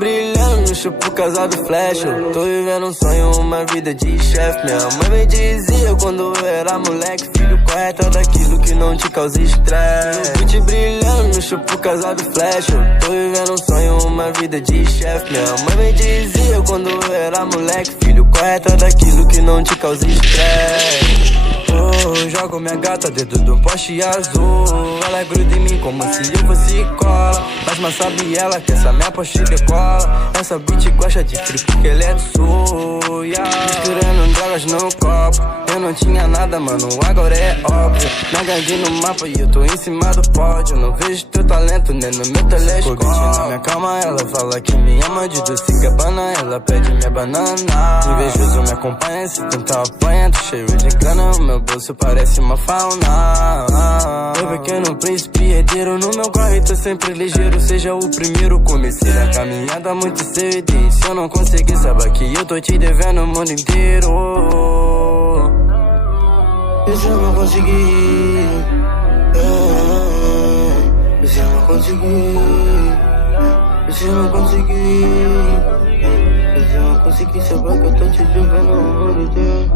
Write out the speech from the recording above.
brilhando no chupo casado flash. Eu tô vivendo um sonho, uma vida de chefe. Minha mãe me dizia quando eu era moleque: filho, correta daquilo que não te causa estresse. Beat brilhando no chupo casado flash. Eu tô vivendo um sonho, uma vida de chefe. Minha mãe me dizia quando eu era moleque: filho, correta daquilo que não te causa estresse. Jogo minha gata dentro do poste azul. Ela gruda em mim como se eu fosse cola. Mas sabe ela que essa minha poste decola. Essa bitch gosta de frio porque ele é do sul, misturando drogas no copo. Eu não tinha nada, mano, agora é óbvio. Na gangue no mapa e eu tô em cima do pódio. Não vejo teu talento nem no meu telescópio. Na minha calma ela fala que me ama de doce cabana. Ela pede minha banana. Invejoso me acompanha, se tentar apanha. Tô cheio de grana, o meu bolso parece uma fauna. Meu pequeno príncipe herdeiro, no meu corre tô sempre ligeiro. Seja o primeiro, comecei a caminhada muito cedo. E se eu não conseguir, saiba que eu tô te devendo o mundo inteiro. E se eu não conseguir, e se eu não conseguir, e se eu não conseguir, e se eu não conseguir, saiba que eu tô te devendo o mundo inteiro.